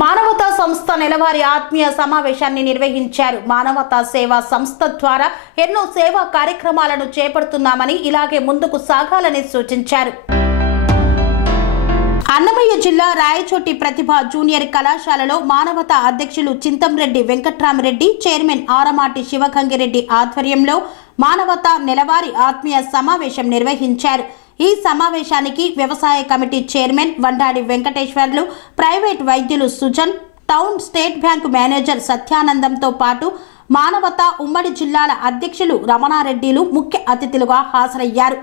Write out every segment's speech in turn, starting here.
మానవతా సంస్థ నెలవారీ ఆత్మీయ సమావేశాన్ని నిర్వహించారు. మానవతా సేవా సంస్థ ద్వారా ఎన్నో సేవా కార్యక్రమాలను చేపడుతున్నామని, ఇలాగే ముందుకు సాగాలని సూచించారు. అన్నమయ్య జిల్లా రాయచోటి ప్రతిభ జూనియర్ కళాశాలలో మానవతా అధ్యక్షులు చింతంరెడ్డి వెంకట్రామరెడ్డి, చైర్మన్ ఆరమాటి శివగంగిరెడ్డి ఆధ్వర్యంలో మానవతా నెలవారీ ఆత్మీయ సమావేశం నిర్వహించారు. ఈ సమావేశానికి వ్యవసాయ committee chairman Vandadi Venkateswarlu, private వైద్యులు Sujan, town state bank manager సత్యానందంతో పాటు మానవతా ఉమ్మడి జిల్లాల అధ్యక్షులు రమణారెడ్డిలు ముఖ్య అతిథులుగా హాజరయ్యారు.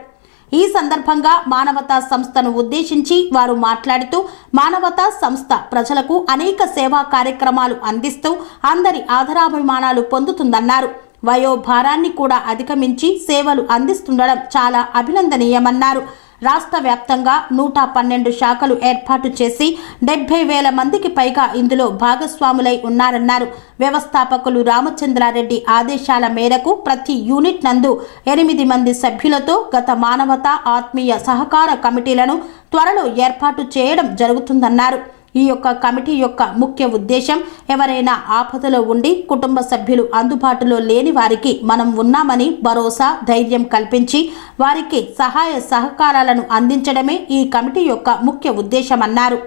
ఈ సందర్భంగా మానవతా సంస్థను ఉద్దేశించి వారు మాట్లాడుతూ, మానవతా సంస్థ ప్రజలకు అనేక సేవా కార్యక్రమాలు అందిస్తూ అందరి ఆదరాభిమానాలు పొందుతుందన్నారు. వయోభారాన్ని కూడా అధిగమించి సేవలు అందిస్తుండడం చాలా అభినందనీయమన్నారు. రాష్ట్ర వ్యాప్తంగా 112 శాఖలు ఏర్పాటు చేసి 70,000 మందికి పైగా ఇందులో భాగస్వాములై ఉన్నారన్నారు. వ్యవస్థాపకులు రామచంద్రారెడ్డి ఆదేశాల మేరకు ప్రతి యూనిట్ నందు 8 మంది సభ్యులతో గత మానవతా ఆత్మీయ సహకార కమిటీలను త్వరలో ఏర్పాటు చేయడం జరుగుతుందన్నారు. ఈ యొక్క కమిటీ యొక్క ముఖ్య ఉద్దేశం, ఎవరైనా ఆపదలో ఉండి కుటుంబ సభ్యులు అందుబాటులో లేని వారికి మనం ఉన్నామని భరోసా, ధైర్యం కల్పించి వారికి సహాయ సహకారాలను అందించడమే ఈ కమిటీ యొక్క ముఖ్య ఉద్దేశమన్నారు.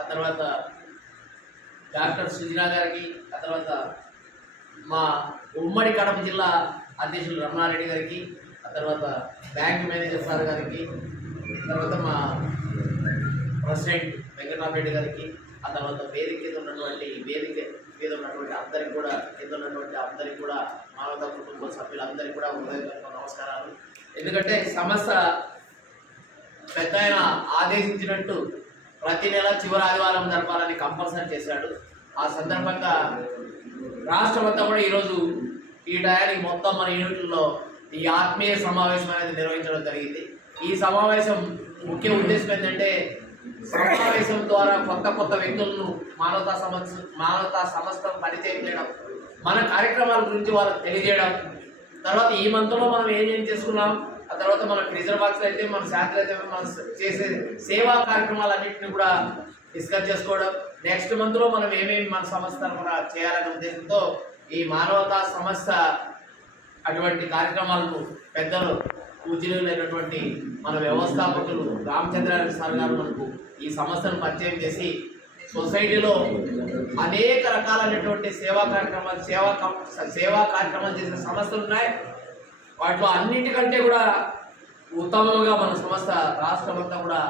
ఆ తర్వాత డాక్టర్ సుజనా గారికి, ఆ తర్వాత మా ఉమ్మడి కడప జిల్లా అధ్యక్షులు రమణారెడ్డి గారికి, ఆ తర్వాత బ్యాంక్ మేనేజర్ సార్ గారికి, తర్వాత మా ప్రెసిడెంట్ వెంకటరామరెడ్డి గారికి, ఆ తర్వాత వేదిక మీద ఉన్నటువంటి అందరికి కూడా మానవతా కుటుంబ సభ్యులందరికీ కూడా హృదయపూర్వక నమస్కారాలు. ఎందుకంటే సంస్థ పెద్ద ఆయన ఆదేశించినట్టు ప్రతి నెల చివరి ఆదివారం జరపాలని కంపల్సరీ చేశాడు. ఆ సందర్భంగా రాష్ట్రం అంతా కూడా ఈరోజు ఈ టయానికి మొత్తం మన యూనిట్లలో ఈ ఆత్మీయ సమావేశం అనేది నిర్వహించడం జరిగింది. ఈ సమావేశం ముఖ్య ఉద్దేశం ఏంటంటే, సమావేశం ద్వారా కొత్త వ్యక్తులను మానవతా సంస్థ పరిచయం చేయడం, మన కార్యక్రమాల గురించి వాళ్ళకి తెలియజేయడం, తర్వాత ఈ మంత్లో మనం ఏం చేసుకున్నాం, ఆ తర్వాత మన ట్రెజర్ బాక్స్ అయితే, మన శాఖలు అయితే మనం చేసే సేవా కార్యక్రమాలన్నింటినీ కూడా డిస్కస్ చేసుకోవడం, నెక్స్ట్ మంత్లో మనం ఏమేమి మన సంస్థ కూడా చేయాలనే ఉద్దేశంతో ఈ మానవతా సంస్థ అటువంటి కార్యక్రమాలను పెద్దలు పూజలైనటువంటి మన వ్యవస్థాపకులు రామచంద్రారెడ్డి సార్ గారు మనకు ఈ సంస్థను పరిచయం చేసి, సొసైటీలో అనేక రకాలైనటువంటి సేవా కార్యక్రమాలు చేసే సంస్థలు ఉన్నాయి. వాటిలో అన్నిటికంటే కూడా ఉత్తమంగా మన సంస్థ రాష్ట్రం అంతా కూడా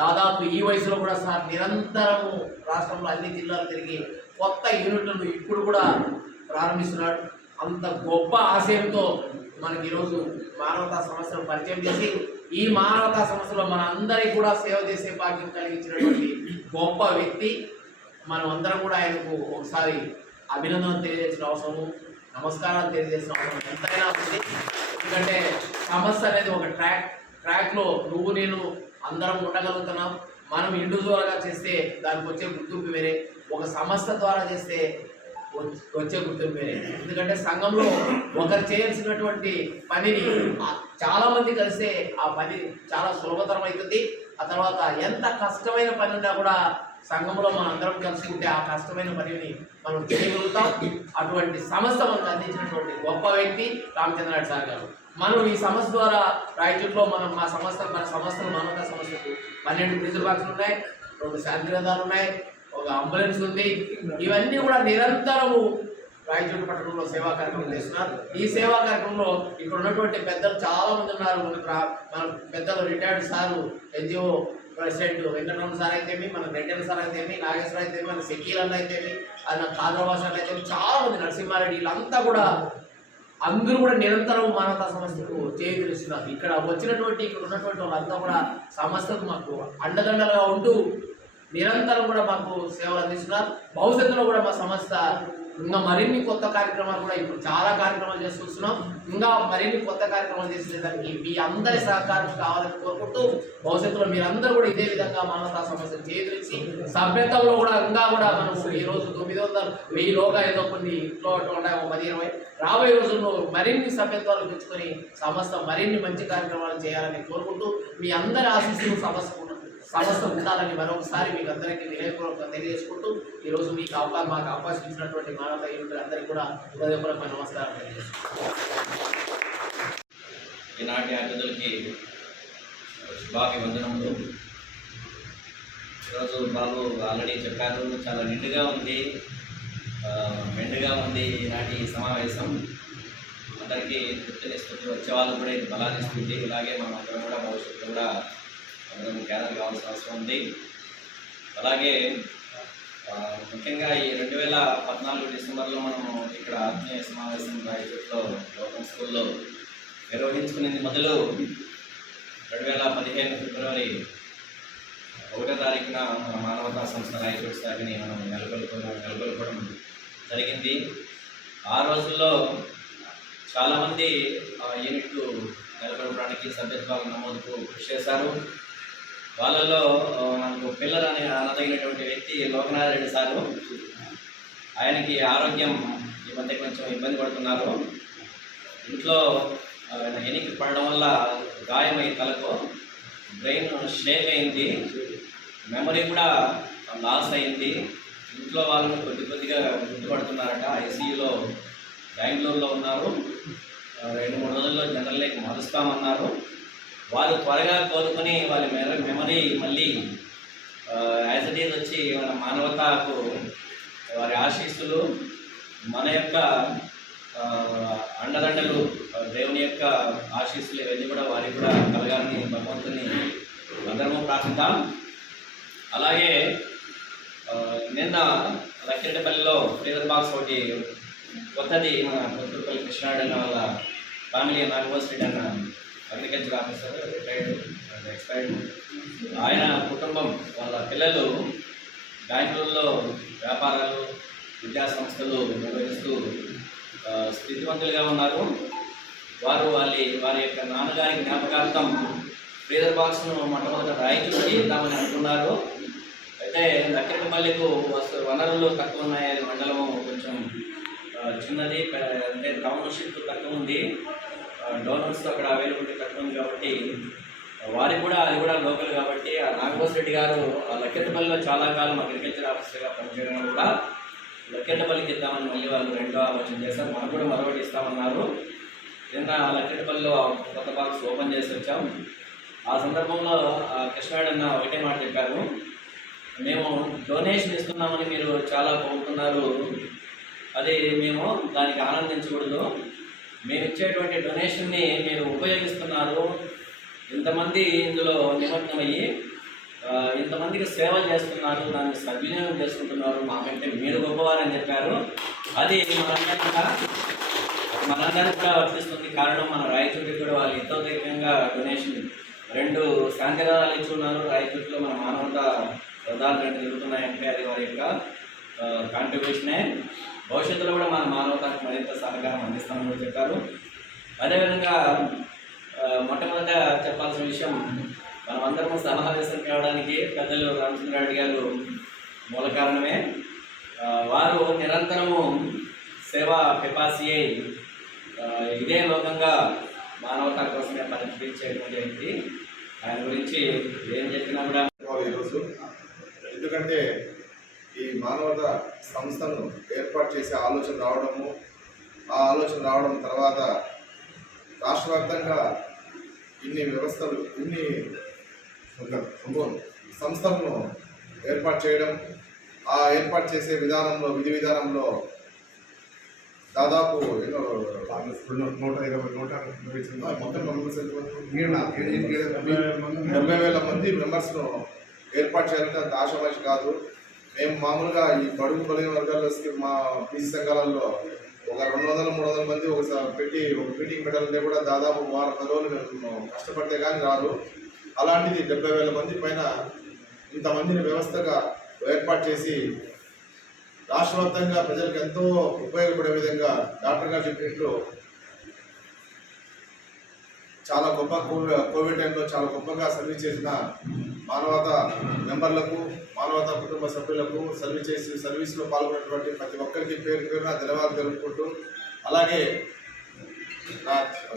దాదాపు ఈ వయసులో కూడా సార్ నిరంతరము రాష్ట్రంలో అన్ని జిల్లాలు తిరిగి కొత్త యూనిట్లను ఇప్పుడు కూడా ప్రారంభిస్తున్నాడు. అంత గొప్ప ఆశయంతో మనకి ఈరోజు మానవతా సంస్థను పరిచయం చేసి, ఈ మానవతా సంస్థలో మన అందరికీ కూడా సేవ చేసే భాగ్యం కలిగించినటువంటి గొప్ప వ్యక్తి. మనం అందరం కూడా ఆయనకు ఒకసారి అభినందనలు తెలియజేసిన అవసరము, నమస్కారాలు తెలియజేసిన అవసరం ఎంతైనా ఉంది. ఎందుకంటే సంస్థ అనేది ఒక ట్రాక్లో నువ్వు నేను అందరం ఉండగలుగుతున్నాం. మనం ఇండివిజువల్గా చేస్తే దానికి వచ్చే గుర్తింపు వేరే, ఒక సంస్థ ద్వారా చేస్తే వచ్చే గుర్తింపు వేరే. ఎందుకంటే సంఘంలో ఒకరు చేయాల్సినటువంటి పనిని చాలామంది కలిస్తే ఆ పని చాలా సులభతరం అవుతుంది. ఆ తర్వాత ఎంత కష్టమైన పని ఉన్నా కూడా సంఘంలో మనం అందరం కలుసుకుంటే ఆ కష్టమైన పనిని మనం చేయగలుగుతాం. అటువంటి సంస్థ మనకు అందించినటువంటి గొప్ప వ్యక్తి రామచంద్రారెడ్డి సార్ గారు. మనం ఈ సంస్థ ద్వారా రాయచూట్లో మన సంస్థలు మానవతా సంస్థకు 12 ట్రెజర్ బాక్సులు ఉన్నాయి, 2 శాంతిరథాలు ఉన్నాయి, ఒక అంబులెన్స్ ఉంది. ఇవన్నీ కూడా నిరంతరము రాయచోటి పట్టణంలో సేవా కార్యక్రమం చేస్తున్నారు. ఈ సేవా కార్యక్రమంలో ఇక్కడ ఉన్నటువంటి పెద్దలు చాలా మంది ఉన్నారు. మన పెద్దలు retired sir, NGO president Venkataramana sir అయితేమి, మన రెడ్డి సార్ అయితేమి, నాగేశ్వర అయితేమి, మన సెకీల్ అన్న అయితేమి, అది కాద్రవాస అయితేమి, చాలా మంది నరసింహారెడ్డి, వీళ్ళంతా కూడా అందరూ కూడా నిరంతరం మానవతా సంస్థకు చేయూతనిస్తున్నారు. ఇక్కడ ఉన్నటువంటి వాళ్ళంతా కూడా సంస్థకు మాకు అండదండలుగా ఉంటూ నిరంతరం కూడా మాకు సేవలు అందిస్తున్నారు. భవిష్యత్తులో కూడా మా సంస్థ ఇంకా మరిన్ని కొత్త కార్యక్రమాలు కూడా ఇప్పుడు చాలా కార్యక్రమాలు చేసుకొస్తున్నాం. ఇంకా మరిన్ని కొత్త కార్యక్రమాలు చేసేదానికి మీ అందరి సహకారం కావాలని కోరుకుంటూ, భవిష్యత్తులో మీరందరూ కూడా ఇదే విధంగా మానవతా సమస్యను చేయించి సభ్యత్వంలో కూడా ఇంకా కూడా మనం ఈరోజు 900-1000 లోగా ఏదో కొన్ని ఇంట్లో 10-20 రాబోయే రోజుల్లో మరిన్ని సభ్యత్వాలు పెంచుకొని సంస్థ మరిన్ని మంచి కార్యక్రమాలు చేయాలని కోరుకుంటూ, మీ అందరి ఆశీస్సులు సంస్థ ఉండాలని మరొకసారి మీకు అందరికీ వినయపూర్వకంగా తెలియజేసుకుంటూ ఈరోజు మాకు అవకాశం ఇచ్చినటువంటి మానవత యూనిట్ కూడా హృదయపూర్వక నమస్కారం తెలియజేస్తున్నాను. ఈనాటి అతిథులకి శుభాభివందనములు. ఈరోజు బాబు ఆల్రెడీ చెప్పారు, చాలా నిండుగా ఉంది, మెండుగా ఉంది ఈనాటి సమావేశం. అందరికీ తృప్తినిస్తుంది, వచ్చే వాళ్ళు కూడా ఇది బలాన్నిస్తుంది. ఇలాగే మనం అందరం కూడా భవిష్యత్తు కూడా అందరం గ్యాదర్ కావాల్సిన అవసరం ఉంది. అలాగే ముఖ్యంగా ఈ 2014 డిసెంబర్లో మనము ఇక్కడ ఆత్మీయ సమావేశం రాయచోట్లో లోకల్ స్కూల్లో నిర్వహించుకునేది మొదలు 2015 ఫిబ్రవరి 1వ తారీఖున మన మానవతా సంస్థ రాయచోటి శాఖని మనం నెలకొల్పడం జరిగింది. ఆ రోజుల్లో చాలామంది యూనిట్లు నెలకొల్పడానికి సభ్యత్వాల నమోదుకు కృషి చేశారు. వాళ్ళలో మనకు పిల్లర్ అని అనదగినటువంటి వ్యక్తి లోకనాథ్ రెడ్డి సారు. ఆయనకి ఆరోగ్యం ఈ మధ్య కొంచెం ఇబ్బంది పడుతున్నారు. ఇంట్లో ఎనికి పడడం వల్ల గాయమై తలకు బ్రెయిన్ షేక్ అయింది, మెమరీ కూడా లాస్ అయింది. ఇంట్లో వాళ్ళని కొద్దిగా గుర్తుపడుతున్నారట. ఐసీయూలో బెంగళూరులో ఉన్నారు. 2-3 రోజుల్లో జనరల్లోకి మారుస్తామన్నారు. వాళ్ళు త్వరగా కోలుకొని వాళ్ళ మెమరీ మళ్ళీ యాజ్ ఇట్ ఈజ్ వచ్చి మన మానవతకు వారి ఆశీస్సులు, మన యొక్క అండదండలు, దేవుని యొక్క ఆశీస్సులు ఇవన్నీ కూడా వారికి కూడా కలగాలని భగవంతుని అందరము ప్రార్థిద్దాం. అలాగే నిన్న లక్కిరెడ్డిపల్లిలో ఫ్రీజర్ బాక్స్ ఒకటి కొత్తది మన కొత్తపల్లి కృష్ణారెడ్డి అన్న వాళ్ళ ఫ్యామిలీ నాగోస్ రెడ్డి అన్న agriculture officer, retired and expired. ఆయన కుటుంబం వాళ్ళ పిల్లలు బెంగళూరులో వ్యాపారాలు, విద్యా సంస్థలు నిర్వహిస్తూ స్థితివంతులుగా ఉన్నారు. వారు వారి యొక్క నాన్నగారి జ్ఞాపకార్థం ఫ్రీజర్ బాక్స్ను మొట్టమొదట రాయచూటి ఇద్దామని అనుకున్నారు. అయితే లక్కిరెడ్డిపల్లికు వనరులు తక్కువ ఉన్నాయి. అది మండలము కొంచెం చిన్నది, అంటే టౌన్షిప్ తక్కువ ఉంది, డోనర్స్ అక్కడ అవైలబిలిటీ తక్కువ ఉంది. కాబట్టి వారికి కూడా అది కూడా లోకల్ కాబట్టి నాగభూష్ రెడ్డి గారు లక్కిరెడ్డిపల్లిలో చాలా కాలం అగ్రికల్చర్ ఆఫీసర్గా పనిచేయడం కూడా లక్కిరెడ్డిపల్లికి ఇద్దామని మళ్ళీ వాళ్ళు రెండో ఆలోచన చేశారు. మనకు కూడా మరొకటి ఇస్తామన్నారు. నిన్న లక్కిరెడ్డిపల్లిలో కొత్త బాక్స్ ఓపెన్ చేసి వచ్చాం. ఆ సందర్భంలో కృష్ణారెడ్డి అన్న ఒకటే మాట చెప్పారు, మేము డొనేషన్ ఇస్తున్నామని మీరు చాలా పొగుతున్నారు, అది మేము దానికి ఆనందించకూడదు. మేము ఇచ్చేటువంటి డొనేషన్ని మీరు ఉపయోగిస్తున్నారు, ఇంతమంది ఇందులో నిమగ్నమయ్యి ఇంతమందికి సేవ చేస్తున్నారు, దాన్ని సద్వినియోగం చేసుకుంటున్నారు, మాకంటే మీరు గొప్పవారని చెప్పారు. అది మనందరికీ కూడా వర్తిస్తుంది. కారణం మన రాయచోటికి కూడా వాళ్ళు ఎంతో దగ్గరగా డొనేషన్ 2 శాంతిరాలు ఇచ్చున్నారు. రాయచోటిలో మన మానవత ప్రధాన 2 జరుగుతున్నాయంటే అది వారి యొక్క కాంట్రిబ్యూషనే. భవిష్యత్తులో కూడా మన మానవతకు మరింత సహకారం అందిస్తామని కూడా చెప్పారు. అదేవిధంగా మొట్టమొదట చెప్పాల్సిన విషయం, మనమందరము సమావేశం కావడానికి పెద్దలు రామచంద్రారెడ్డి గారు మూల కారణమే. వారు నిరంతరము సేవా పిపాసి అయి ఇదే లోకంగా మానవత కోసమే పరిశీలించేటువంటి వ్యక్తి. ఆయన గురించి ఏం చెప్పినా కూడా ఈరోజు ఎందుకంటే ఈ మానవత సంస్థను ఏర్పాటు చేసే ఆలోచన రావడము, ఆ ఆలోచన రావడం తర్వాత రాష్ట్ర వ్యాప్తంగా ఇన్ని వ్యవస్థలు, ఇన్ని సంస్థలను ఏర్పాటు చేయడం, ఆ ఏర్పాటు చేసే విధానంలో, విధి విధానంలో దాదాపు 70,000 మంది మెంబర్స్ను ఏర్పాటు చేయాలంటే అంత ఆశామాషి కాదు. మేము మామూలుగా ఈ బడుగు బలహీన వర్గాల్లో మా బీసీ సంఘాలలో ఒక 200-300 మంది ఒక మీటింగ్ పెట్టాలంటే కూడా దాదాపు 10 రోజులు కష్టపడితే కానీ రాదు. అలాంటిది 70,000 మంది పైన ఇంతమందిని వ్యవస్థగా ఏర్పాటు చేసి రాష్ట్ర వ్యాప్తంగా ప్రజలకు ఎంతో ఉపయోగపడే విధంగా డాక్టర్ గారు చెప్పినట్లు చాలా గొప్ప కోవిడ్ టైంలో చాలా గొప్పగా సర్వీస్ చేసిన మానవత మెంబర్లకు, మానవత కుటుంబ సభ్యులకు సర్వీస్లో పాల్గొన్నటువంటి ప్రతి ఒక్కరికి పేరు పేరున ధన్యవాదాలు తెలుపుకుంటూ, అలాగే నా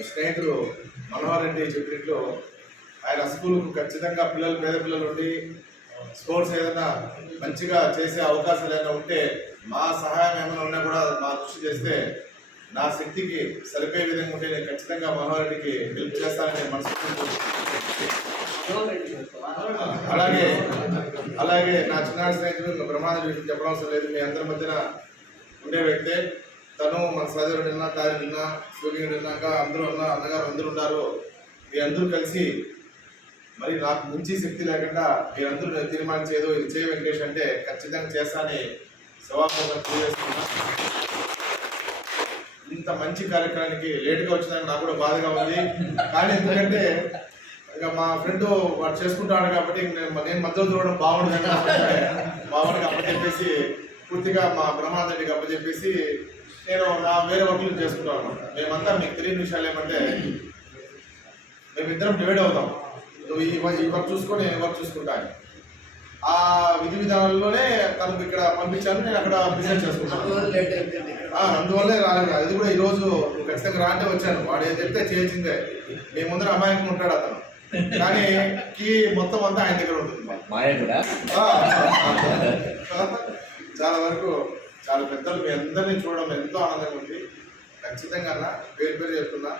స్నేహితుడు మనోహర్ రెడ్డి చెప్పినట్లు ఆయన స్కూల్కు ఖచ్చితంగా పిల్లలు పేద పిల్లలు ఉండి స్పోర్ట్స్ ఏదైనా మంచిగా చేసే అవకాశాలు ఏదైనా ఉంటే మా సహాయం ఏమైనా ఉన్నా కూడా మా దృష్టి చేస్తే నా శక్తికి సరిపోయే విధంగా ఉంటే నేను ఖచ్చితంగా మనోహర్ రెడ్డికి హెల్ప్ చేస్తానని నేను మనస్ఫూర్తిగా అలాగే నా చిన్నాడు స్నేహితుడు బ్రహ్మాండ విషయం చెప్పనవసరం లేదు. మీ అందరి మధ్యన ఉండే వ్యక్తే తను మన సోదరుడు నిన్న తారి నిన్న సూర్యుడు నిన్నాక అందరూ ఉన్న అన్నగారు అందరూ ఉన్నారు. మీ అందరూ కలిసి మరి నాకు మించి శక్తి లేకుండా మీరందరూ తీర్మానించేదో ఇది చేయ వెంకటేష్ అంటే ఖచ్చితంగా చేస్తానని సవాపంగా తెలియజేస్తున్నా. ఇంత మంచి కార్యక్రమానికి లేటుగా వచ్చిందని నాకు కూడా బాధగా ఉంది. కానీ ఎందుకంటే ఇంకా మా ఫ్రెండ్ వాడు చేసుకుంటాడు కాబట్టి నేను మధ్యలో చూడడం బాగుంటుంది మా వాడికి అప్పచెప్పేసి పూర్తిగా మా బ్రహ్మాండకి అప్పచెప్పేసి నేను నా వేరే వర్క్లు చేసుకుంటాను అనమాట. మేమంతా మీకు తెలియని విషయాలు ఏమంటే మేమిద్దరం డివైడ్ అవుతాం. నువ్వు ఈ వర్క్ చూసుకొని నేను వర్క్ చూసుకుంటాను. ఆ విధి విధానాల్లోనే తనకు ఇక్కడ పంపించాను, నేను అక్కడ బిజినెస్ చేసుకుంటాను. అందువల్లే రాలేదు. అది కూడా ఈరోజు నువ్వు ఖచ్చితంగా రాంటే వచ్చాను. వాడు ఏం చెప్తే చేయించిందే. మీ ముందర అమాయకం ఉంటాడు అతను, కానీ కీ మొత్తం అంతా ఆయన దగ్గర ఉంటుంది. చాలా వరకు చాలా పెద్దలు మీ అందరినీ చూడడం ఎంతో ఆనందంగా ఉంది. ఖచ్చితంగా పేరు చెప్తున్నా,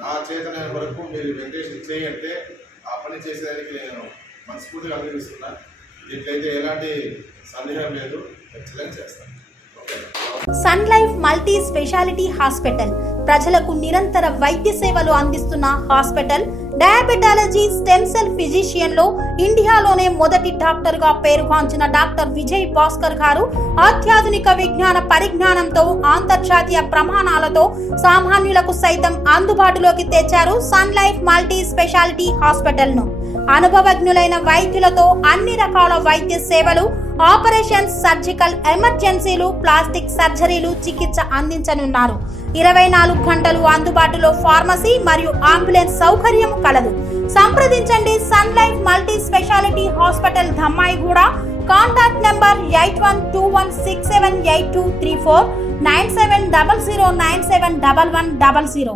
నా చేతనైన వరకు మీరు వెంకటేష్ చేయంటే ఆ పని చేసేదానికి నేను మనస్ఫూర్తిగా అభినందిస్తున్నా. దీనికైతే ఎలాంటి సందేహం లేదు, ఖచ్చితంగా చేస్తాను. Sun Life multi speciality hospital ప్రజలకు నిరంతర వైద్య సేవలు అందిస్తున్న hospital. Diabetology, stem cell physician లో ఇండియాలోనే మొదటి డాక్టర్ గా పేరుగాంచిన డాక్టర్ విజయ్ భాస్కర్ గారు అత్యాధునిక విజ్ఞాన పరిజ్ఞానంతో అంతర్జాతీయ ప్రమాణాలతో సామాన్యులకు సైతం అందుబాటులోకి తెచ్చారు Sun Life multi speciality hospital ను. అనుభవజ్ఞులైన వైద్యులతో అన్ని రకాల వైద్య సేవలు, ఆపరేషన్స్, సర్జికల్ ఎమర్జెన్సీలు, ప్లాస్టిక్ సర్జరీలు, చికిత్స అందించనున్నారు. 24 గంటలు అందుబాటులో ఫార్మసీ మరియు అంబులెన్స్ సౌకర్యం కలదు. సంప్రదించండి Sun Life multi speciality hospital, Dammaiguda. Contact number 8121678234, 9700971100.